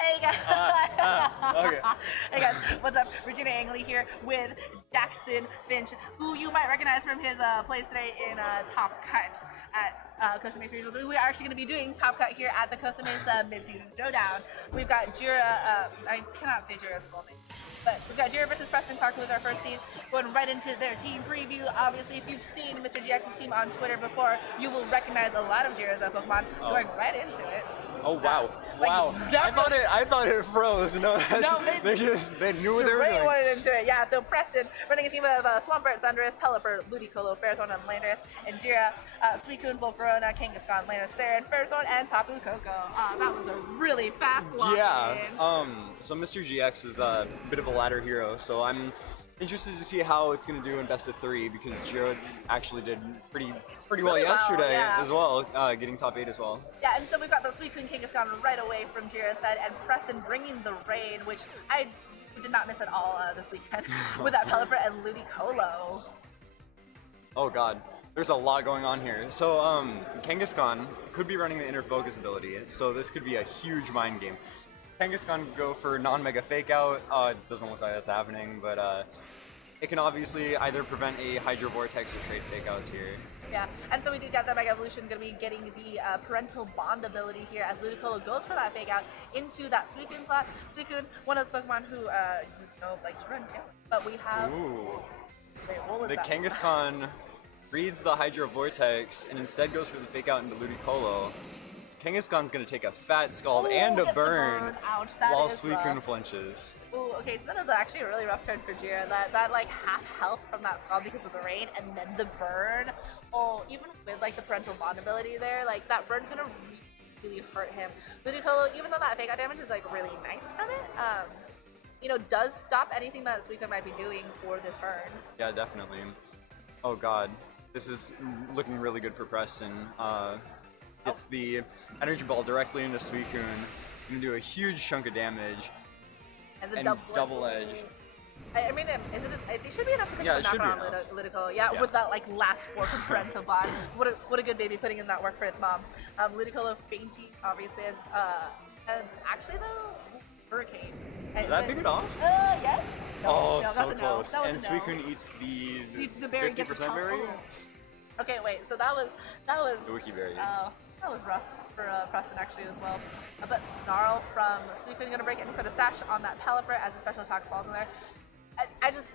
Hey guys. Okay. Hey guys, what's up? Regina Angley here with Jackson Finch, who you might recognize from his plays today in Top Cut at Costa Mesa Regionals. We are actually going to be doing Top Cut here at the Costa Mesa Midseason Showdown. We've got I cannot say Jira's full name, but we've got Jira versus Preston Clark with our first team, going right into their team preview. Obviously, if you've seen Mr. GX's team on Twitter before, you will recognize a lot of Jira's Pokemon. Going right into it. Oh wow! Wow! I thought it froze. No, they knew what they were doing. Wanted into it. Yeah. So Preston running a team of Swampert, Thundurus, Pelipper, Ludicolo, Ferrothorn, and Landorus, and Jira, Suicune, Volcarona, Kangaskhan, Landorus, Theron, Ferrothorn, and Tapu Koko. That was a really fast lock. Yeah. So Mr. GX is a bit of a ladder hero, so I'm interested to see how it's going to do in best of 3 because Jiro actually did pretty well yesterday as well, getting top 8 as well. Yeah, and so we've got the Suicune Kangaskhan right away from Jira's side, and Preston bringing the raid, which I did not miss at all this weekend with that Pelipper and Ludicolo. Oh god, there's a lot going on here. So Kangaskhan could be running the Inner Focus ability, so this could be a huge mind game. Kangaskhan could go for non-mega fake out. It doesn't look like that's happening, but it can obviously either prevent a Hydro Vortex or trade fake outs here. Yeah, and so we do get that Mega Evolution going to be getting the Parental Bond ability here as Ludicolo goes for that fake out into that Suicune slot. Suicune, one of those Pokemon who like to run, yeah. But we have... Ooh. Wait, what was the that? Kangaskhan reads the Hydro Vortex and instead goes for the fake out into Ludicolo. Kangaskhan's going to take a fat scald and a burn Ouch, while Suicune flinches. Ooh, okay, so that is actually a really rough turn for Jira. That like half health from that scald because of the rain and then the burn. Oh, even with like the Parental Bond ability there, like that burn's going to really hurt him. Ludicolo, even though that fake out damage is like really nice from it, does stop anything that Suicune might be doing for this turn. Yeah, definitely. Oh god, this is looking really good for Preston. It's the Energy Ball directly into Suicune, gonna do a huge chunk of damage. And the double edge. I mean, it should be enough to make a knock on Ludicolo. Yeah, with that like last fork of Parental Bond. What a good baby putting in that work for its mom. Ludicolo fainting obviously as and actually though Hurricane. Does that pick it off? Yes. No, no, so close. No. And Suicune eats the berry, 50% berry. Okay, wait. So that was the Wiki Berry. That was rough for Preston actually as well. But Snarl from Suicune going to break any sort of sash on that Pelipper as the special attack falls in there.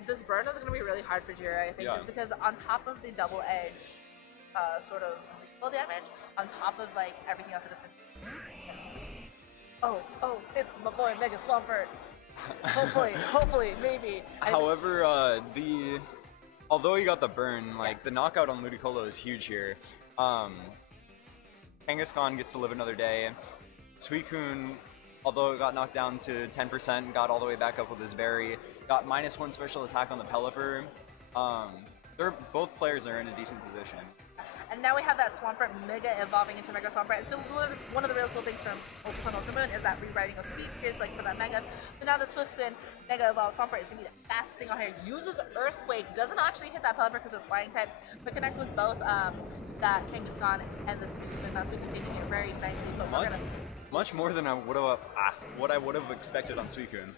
This burn is going to be really hard for Jira, I think, just because on top of the double edge sort of full damage, on top of like everything else that has been. Oh, it's my boy Mega Swampert. hopefully, maybe. However, although he got the burn, like the knockout on Ludicolo is huge here. Kangaskhan gets to live another day. Suicune, although it got knocked down to 10%, got all the way back up with his berry. Got -1 special attack on the Pelipper. Both players are in a decent position. And now we have that Swampert Mega evolving into Mega Swampert. And so one of the real cool things from Ultra Sun, Ultra Moon is that rewriting of speed tiers, like for that Megas. So now the Swiftson Mega Evolved Swampert is going to be the fastest thing on here. Uses Earthquake, doesn't actually hit that Pelipper because it's flying type, but connects with both that Kangaskhan and the Suicune. That Suicune taking it very nicely. But we're going to... Much more than what I would have expected on Suicune.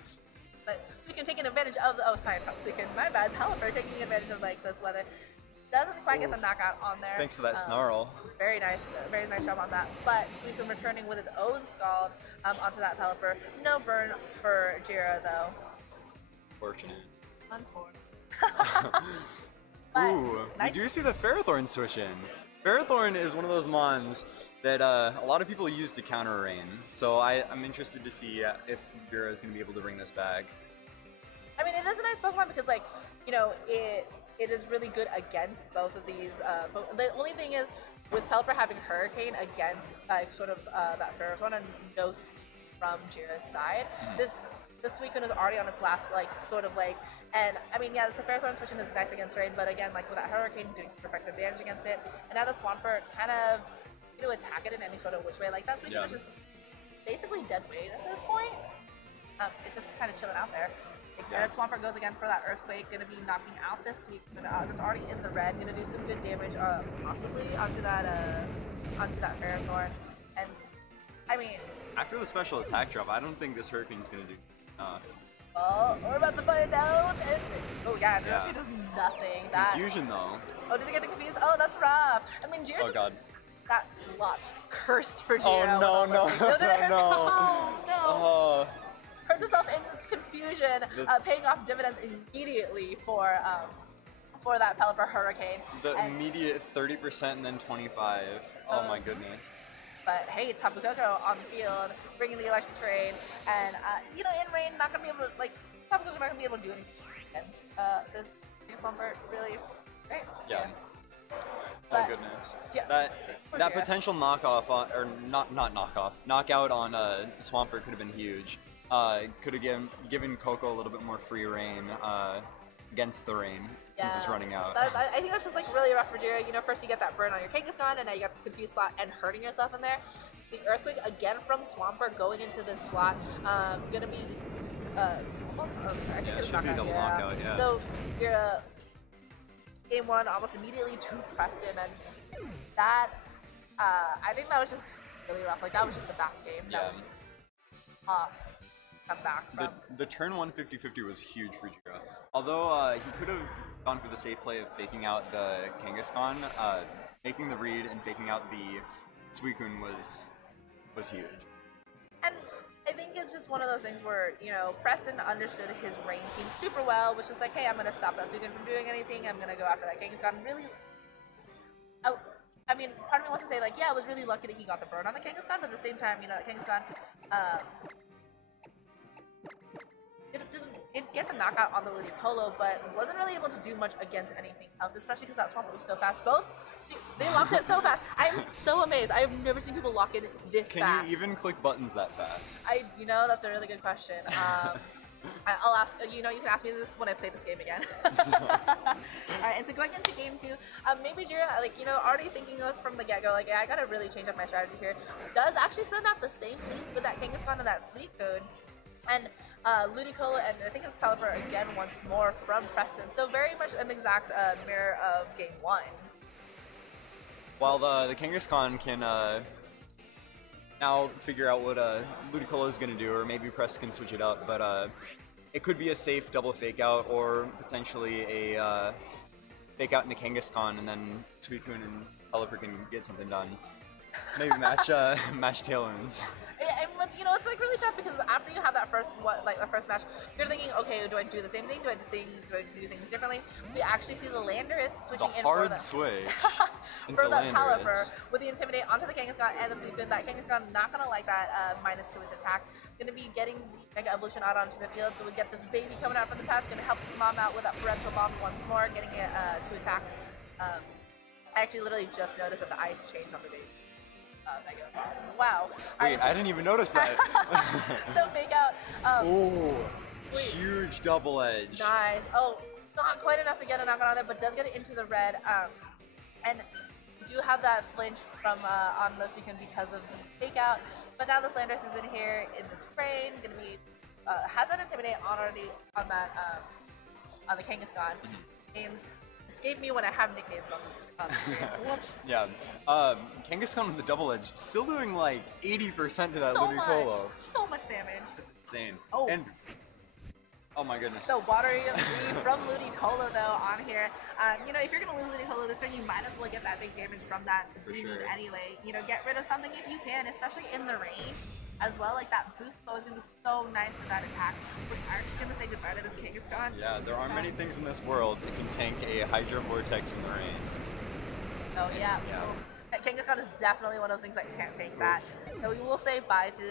But Suicune taking advantage of the... Oh, sorry, not Suicune. My bad. Pelipper taking advantage of like this weather. Doesn't quite get the knockout on there. Thanks to that Snarl. Very nice job on that. But Suicune returning with its own Scald onto that Pelipper. No burn for Jira though. Fortunate. Unfortunate. Ooh, nice. Did you see the Ferrothorn switch in? Ferrothorn is one of those mons that a lot of people use to counter rain. So I'm interested to see if Jira is going to be able to bring this back. I mean, it is a nice Pokemon because like, it is really good against both of these. The only thing is, with Pelipper having Hurricane against like sort of that Ferrothorn and no speed from Jira's side, this Suicune is already on its last like sort of legs. And I mean, yeah, the Ferrothorn switching is nice against rain, but again, like with that Hurricane doing some effective damage against it, and now the Swampert kind of attack it in any sort of which way. Like that Suicune is just basically dead weight at this point. It's just kind of chilling out there. And Swampert goes again for that Earthquake, going to be knocking out this Suicune. That's already in the red, going to do some good damage, possibly onto that Ferrothorn. And I mean, After the special attack drop, I don't think this Hurricane's gonna do. Oh, we're about to find out. And, oh yeah, it actually does nothing. Confusion though. Oh, did I get the confused? Oh, that's rough. I mean, Jira God. That slot cursed for Jira. Oh no, no, no. Hurts himself in its confusion, paying off dividends immediately for that Pelipper Hurricane. The immediate 30% and then 25. Oh my goodness. But hey, Tapu Koko on the field, bringing the electric terrain, and you know, in rain, not gonna be able to Tapu Koko not gonna be able to do anything against this Swampert, really. Right? Yeah. But, oh goodness. Yeah. That potential knockoff on, or not knockoff, knockout on Swampert could have been huge. Could have given Coco a little bit more free reign against the rain since it's running out. I think that's just like really rough for Jira. You know, first you get that burn on your Kangaskhan, and now you got this confused slot and hurting yourself in there. The Earthquake again from Swampert going into this slot, gonna be almost. I think it's should be double knockout. Yeah. So you're game one almost immediately to Preston, and that I think that was just really rough. Like that was just a fast game. That was off. Come back from. The turn 150-50 was huge for Jira. Although he could have gone for the safe play of faking out the Kangaskhan, making the read and faking out the Suicune was huge. And I think it's just one of those things where, you know, Preston understood his rain team super well, which is like, hey, I'm going to stop that Suicune from doing anything, I'm going to go after that Kangaskhan. Really, I mean, part of me wants to say, like, yeah, it was really lucky that he got the burn on the Kangaskhan, but at the same time, you know, that Kangaskhan, it get the knockout on the Ludicolo, but wasn't really able to do much against anything else, especially because that Swampert was so fast. They locked it so fast. I'm so amazed. I've never seen people lock it this fast. Can you even click buttons that fast? You know, that's a really good question. I'll ask, you know, you can ask me this when I play this game again. Alright, and so going into game two, maybe Jira, like, you know, already thinking of from the get-go, like, yeah, I gotta really change up my strategy here. Does actually send out the same lead with that Kangaskhan and that Suicune. And Ludicolo and I think it's Pelipper again once more from Preston. So very much an exact mirror of game one. While the Kangaskhan can now figure out what Ludicolo is going to do, or maybe Preston can switch it up, but it could be a safe double fake out, or potentially a fake out into Kangaskhan, and then Suicune and Pelipper can get something done. Maybe match tailwinds. And you know, it's like really tough because after you have that first match, you're thinking, okay, do I do the same thing? Do I do things differently? We actually see the Landorus switching in for the switch for the Pelipper with the Intimidate onto the Kangaskhan and the Suicune. That Kangaskhan not gonna like that -2 its attack. Gonna be getting the Mega Evolution out onto the field, so we get this baby coming out from the pouch, gonna help its mom out with that parental bomb once more, getting it 2 attacks. I actually literally just noticed that the eyes changed on the baby. Wow. Wait, I didn't even notice that. So fake out. Ooh, huge double edge. Nice. Oh, not quite enough to get a knockout on it, but does get it into the red. And you do have that flinch from on this weekend because of the fake out. But now the Landorus is in here in this frame. Gonna be has that Intimidate already on that on the Kangaskhan. Names escape me when I have nicknames on this screen. Whoops. Yeah. Kangaskhan with the double edge, still doing like 80% to that Ludicolo. So much damage. It's insane. Oh. And oh my goodness. So watery lead from Ludicolo though on here. You know, if you're gonna lose Ludicolo this turn, you might as well get that big damage from that Z-move anyway. You know, get rid of something if you can, especially in the range. As well, like that boost though is gonna be so nice to that attack. We're actually gonna say goodbye to this Kangaskhan. Yeah, there aren't many things in this world that can tank a Hydro Vortex in the rain. Oh yeah. Kangaskhan is definitely one of those things that can't take that. So we will say bye to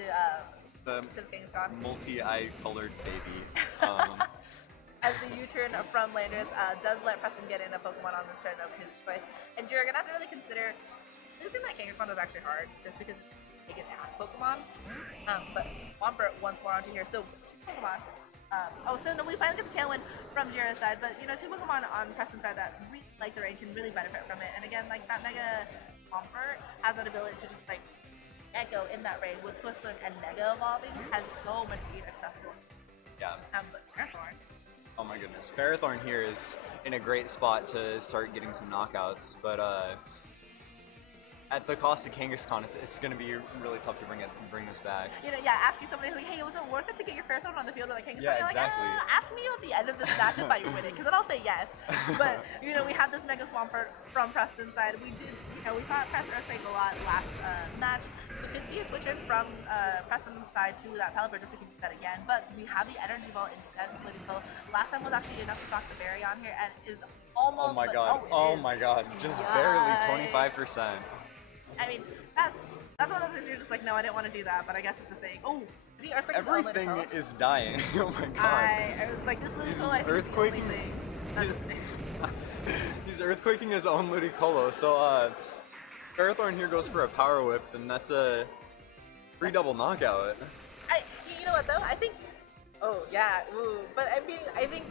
this Kangaskhan. Multi-eye colored baby. As the U-turn from Landorus does let Preston get in a Pokemon on this turn of his choice. And you're gonna have to really consider losing that Kangaskhan is actually hard, just because big attack Pokemon, but Swampert once more onto here. So 2 Pokemon. So no, we finally get the Tailwind from Jira's side, but you know, 2 Pokemon on Preston's side that really like the raid can really benefit from it. And again, like that Mega Swampert has that ability to just like echo in that raid with Swift Swim and Mega Evolving has so much speed accessible. Yeah. But Ferrothorn. Oh my goodness, Ferrothorn here is in a great spot to start getting some knockouts, but at the cost of Kangaskhan, it's going to be really tough to bring this back. You know, yeah, asking somebody like, hey, was it worth it to get your Fairthorn on the field with like Kangaskhan? Yeah, exactly. Like, ask me at the end of this match if I win it, because then I'll say yes. But, you know, we had this Mega Swampert from Preston's side. We did, you know, we saw it press Earthquake a lot last match. We could see a switch in from Preston's side to that Pelipper just so we could do that again. But we have the Energy Ball instead of Living Ball. Last time was actually enough to knock the berry on here and is almost. Oh my god! Oh my god! Just barely 25%. I mean, that's one of the things you're just like, no, I didn't want to do that, but I guess it's a thing. Oh, did he Earthquake his own Everything Ludicolo? is dying. Oh my god. I was like, this Ludicolo, I think, is the only thing. He's earthquaking his own Ludicolo. So, Ferrothorn here goes for a Power Whip, and that's a free double knockout. You know what though? I think. Oh yeah. Ooh. But I mean, I think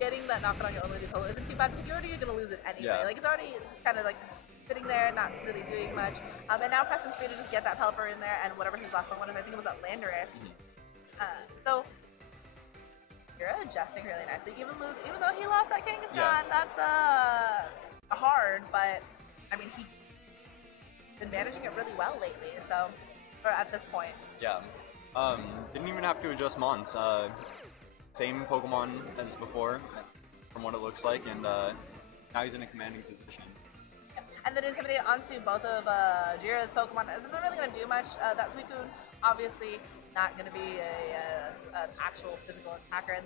getting that knockout on your own Ludicolo isn't too bad because you're already gonna lose it anyway. Yeah. Like it's already just kind of like sitting there, not really doing much. And now Preston's free to just get that Pelipper in there and whatever his last one was. I think it was that Landorus. So you're adjusting really nicely. Even though he lost that Kangaskhan, that's hard. But I mean, he's been managing it really well lately. So, or at this point. Yeah. Didn't even have to adjust Mons. Same Pokemon as before, from what it looks like, and now he's in a commanding position. And then Intimidate onto both of Jira's Pokemon isn't really going to do much. That Suicune, obviously, not going to be an actual physical attacker. And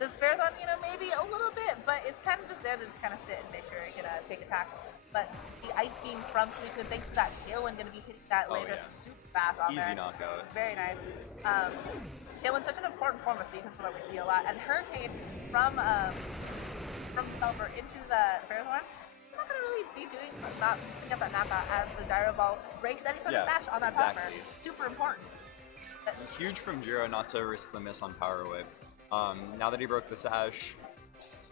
this Ferrothorn, you know, maybe a little bit, but it's kind of just there to just kind of sit and make sure it can take attacks. But the Ice Beam from Suicune, thanks to that Tailwind, going to be hitting that Landorus super fast on there. Easy knockout. Very nice. Tailwind's such an important form of speed control that we see a lot. And Hurricane from Pelipper into the Ferrothorn, not going to really be doing not picking up that knockout as the Gyro Ball breaks any sort of sash on that Pelipper. Super important. But huge from Jiro not to risk the miss on Power Whip. Now that he broke the sash, it's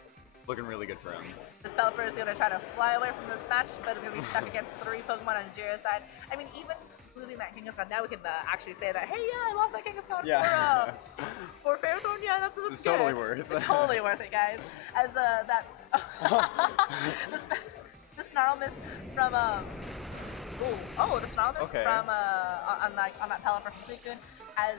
looking really good for him. This Pelipper is going to try to fly away from this match, but is going to be stuck against 3 Pokemon on Jiro's side. I mean, even losing that Kangaskhan, now we can actually say that, hey, yeah, I lost that Kangaskhan for Ferrothorn. Yeah, that's it's totally worth it. It's totally worth it, guys. As that the Snarl Miss from the Snarl Miss from on that Pelipper from Suicune as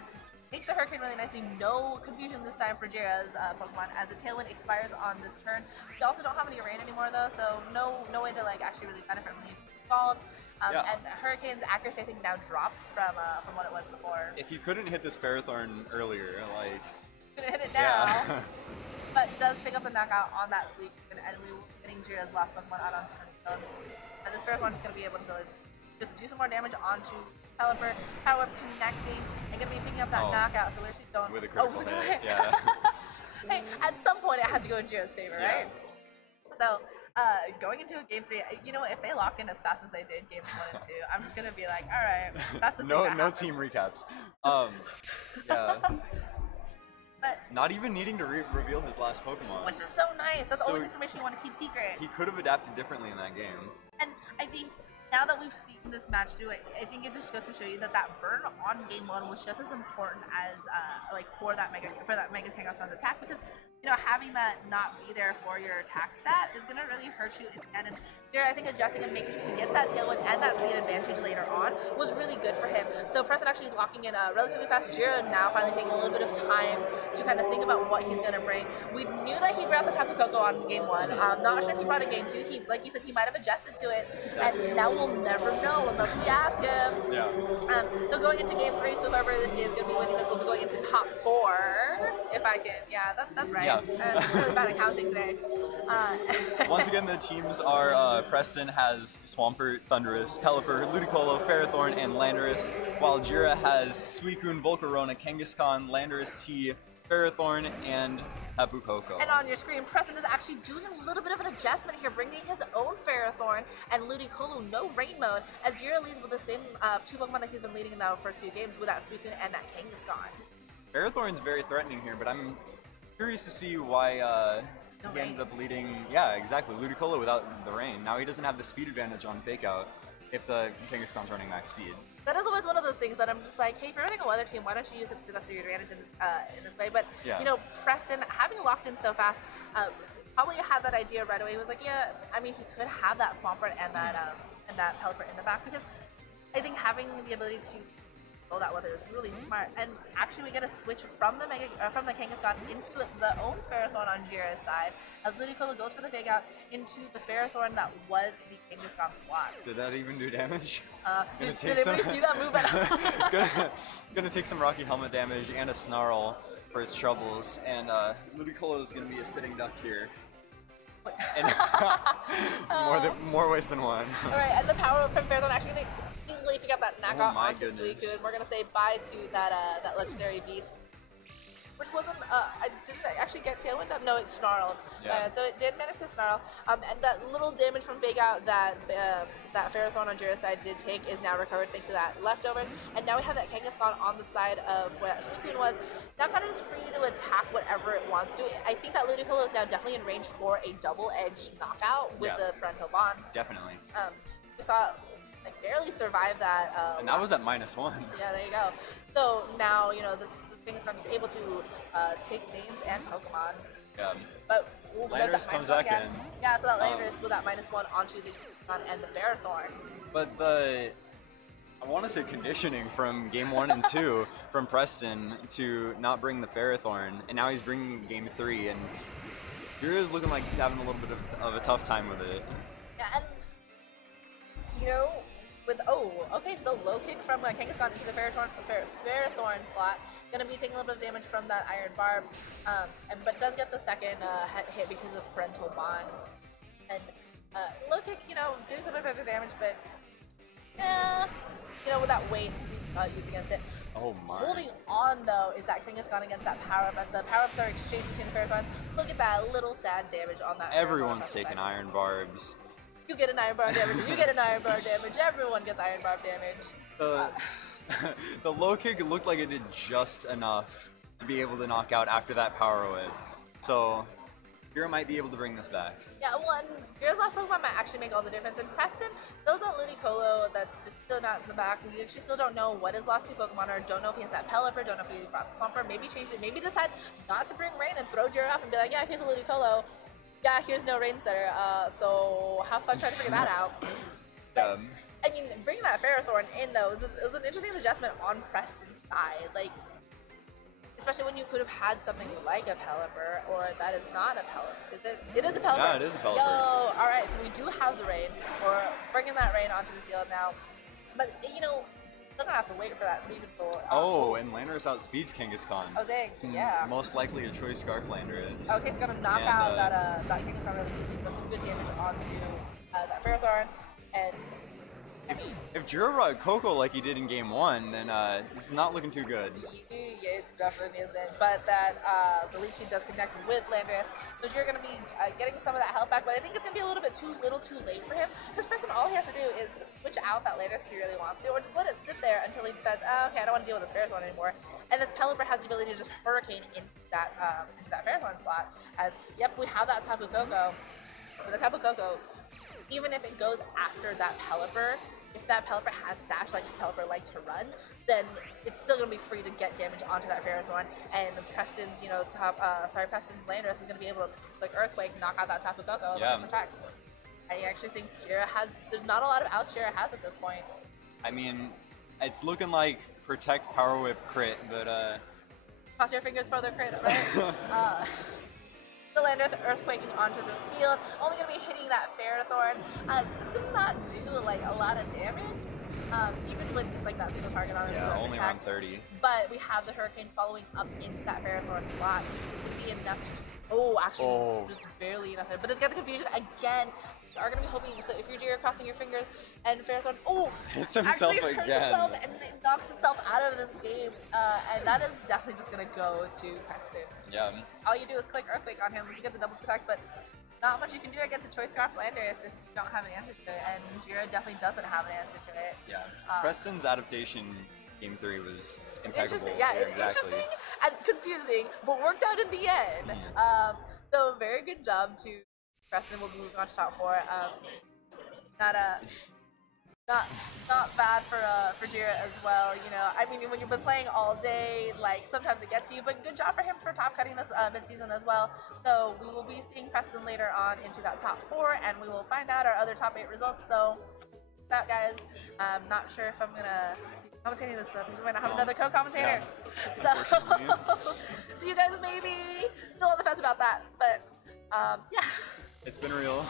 makes the Hurricane really nicely. No confusion this time for Jira's Pokemon as the Tailwind expires on this turn. We also don't have any rain anymore though, so no way to like actually really benefit from using Scald. And Hurricane's accuracy I think now drops from what it was before. If you couldn't hit this Ferrothorn earlier, like couldn't hit it now. But does pick up the knockout on that Suicune, and we will be getting Jira's last Pokemon out onto the field. And this Ferrothorn is going to be able to just do some more damage onto Pelipper, Power Up connecting, and going to be picking up that knockout. So we're actually going with a critical hit. Yeah. Hey, at some point it had to go in Jira's favor, right? So going into a game 3, you know what? If they lock in as fast as they did games 1 and 2, I'm just going to be like, all right, that's a thing no team recaps. But not even needing to reveal his last Pokemon. Which is so nice. That's always information you want to keep secret. He could have adapted differently in that game. And I think now that we've seen this match do it, I think it just goes to show you that burn on game 1 was just as important as like for that Mega Kangaskhan's attack, because you know, having that not be there for your attack stat is going to really hurt you in the end. And there, I think adjusting and making sure he gets that Tailwind and that speed advantage later on was really good for him. So Preston actually locking in relatively fast. Jiro now finally taking a little bit of time to kind of think about what he's going to bring. We knew that he brought the Tapu Koko on game 1. Not sure if he brought a game 2. He, like you said, he might have adjusted to it. Exactly. And now we'll never know unless we ask him. Yeah. So going into game 3, so whoever is going to be winning this will be going into top 4. If I can, yeah, that's right. Yeah. I'm really bad at counting today. Once again, the teams are Preston has Swampert, Thundurus, Pelipper, Ludicolo, Ferrothorn, and Landorus, while Jira has Suicune, Volcarona, Kangaskhan, Landorus T, Ferrothorn, and Tapu Koko. And on your screen, Preston is actually doing a little bit of an adjustment here, bringing his own Ferrothorn and Ludicolo, no rain mode, as Jira leads with the same 2 Pokemon that he's been leading in the first 2 games with that Suicune and that Kangaskhan. Ferrothorn's very threatening here, but I'm curious to see why he ended up leading, exactly, Ludicolo without the rain. Now he doesn't have the speed advantage on Fake Out if the Kangaskhan's running max speed. That is always one of those things that I'm just like, hey, if you're running a weather team, why don't you use it to the best of your advantage in this way? But, you know, Preston, having locked in so fast, probably had that idea right away. He was like, yeah, I mean, he could have that Swampert and and that Pelipper in the back, because I think having the ability to control that weather is really smart. And actually, we get a switch from the Kangaskhan into the own Ferrothorn on Jira's side, as Ludicolo goes for the fake out into the Ferrothorn that was the Kangaskhan slot. Did that even do damage? Did anybody see that move at all? gonna take some Rocky Helmet damage and a Snarl for its troubles, and Ludicolo is gonna be a sitting duck here. And more ways than one. Alright, and the power up from Ferrothorn actually gonna easily pick up that knockout onto goodness. Suicune, and we're gonna say bye to that legendary beast. Which wasn't, did it actually get Tailwind up? No, it snarled. Yeah. So it did manage to snarl. And that little damage from Big Out that that Ferrothorn on Jira's side did take is now recovered thanks to that leftovers. And now we have that Kangaskhan on the side of where that Suicune was. Now kind of just free to attack whatever it wants to. I think that Ludicolo is now definitely in range for a double-edged knockout with the Parental Bond. Definitely. We saw like barely survive that. And that was at -1. Yeah, there you go. So now, you know, this Kangaskhan is able to take names and Pokemon. Yeah. But Landorus comes back in. Yeah, so that Landorus with that -1 onto the Kangaskhan and the Ferrothorn. But I want to say conditioning from game 1 and 2 from Preston to not bring the Ferrothorn, and now he's bringing game 3, and Jira's looking like he's having a little bit of a tough time with it. Yeah, and you know, okay, so low kick from Kangaskhan into the Ferrothorn slot. Gonna be taking a little bit of damage from that Iron Barbs, but does get the second hit because of Parental Bond. And low kick, you know, doing some bit better damage, but you know, with that weight used against it. Oh my. Holding on though is that Kangaskhan against that power up, as the power ups are exchanged between the Ferrothorns. Look at that little sad damage on that. Everyone's taking Iron Barbs. You get an Iron Bar damage, and you get an Iron Bar damage. Everyone gets Iron Bar damage. The low kick looked like it did just enough to be able to knock out after that power whip. So Jira might be able to bring this back. Yeah, well, and Jira's last Pokemon might actually make all the difference. And Preston still has that Ludicolo that's just still not in the back. We actually still don't know what his last 2 Pokemon are. Don't know if he has that Pelipper, don't know if he brought the Swampert. Maybe changed it. Maybe decide not to bring Rain and throw Jira off and be like, yeah, here's a Ludicolo. Yeah, here's no Rain Setter. So have fun trying to figure that out. But, I mean, bringing that Ferrothorn in though, it was an interesting adjustment on Preston's side. Like, especially when you could have had something like a Pelipper, or that is not a Pelipper. It is a Pelipper. Yeah, it is a Pelipper. Yo, alright, so we do have the Rain, or bringing that Rain onto the field now. But, you know, still gonna have to wait for that speed control. And Landorus outspeeds Kangaskhan. Oh, dang, yeah. Most likely a Choice Scarf Landorus. Okay, it's gonna knock out that Kangaskhan really easily, with some good damage onto that Ferrothorn, and if Jira brought Coco like he did in game 1, then it's not looking too good. It definitely isn't. But that the Leech Seed does connect with Landorus, so you're gonna be getting some of that health back. But I think it's gonna be a little bit too late for him, because Preston, all he has to do is switch out that Landorus if he really wants to, or just let it sit there until he decides, oh, okay, I don't want to deal with this Ferrothorn anymore. And this Pelipper has the ability to just Hurricane into that Ferrothorn slot. As yep, we have that Tapu Koko, but the Tapu Koko, even if it goes after that Pelipper, if that Pelipper has Sash like the Pelipper like to run, then it's still going to be free to get damage onto that Ferrothorn, and Preston's, Preston's Landorus is going to be able to, like Earthquake, knock out that Tapu Koko and protects. I actually think there's not a lot of outs Jira has at this point. I mean, it's looking like Protect, Power Whip, Crit, but Cross your fingers for the crit, right? The Landorus Earthquaking onto this field, only going to be hitting that Ferrothorn. It's going to not do like a lot of damage, even with just like that single target on it. Yeah, only around 30. But we have the Hurricane following up into that Ferrothorn slot. It would be enough to just, just barely enough. But it's got the confusion again. You are going to be hoping, so if you're Jira crossing your fingers and Ferrothorn, hits himself again. Himself and it knocks itself out of this game. And that is definitely just going to go to Preston. Yeah. All you do is click Earthquake on him, so you get the double protect, but not much you can do against a Choice Scarf Landorus if you don't have an answer to it, and Jira definitely doesn't have an answer to it. Yeah. Preston's adaptation game 3 was impeccable. Interesting, interesting and confusing, but worked out in the end. So very good job to Preston. Will be moving on to top 4. Not bad for Jira as well. You know, I mean, when you've been playing all day, like sometimes it gets you. But good job for him for top cutting this mid-season as well. So we will be seeing Preston later on into that top 4, and we will find out our other top 8 results. So out, guys. I'm not sure if I'm gonna be commentating this stuff because we might not have another co-commentator. Yeah. So, so you guys may be still on the fence about that, but yeah. It's been real.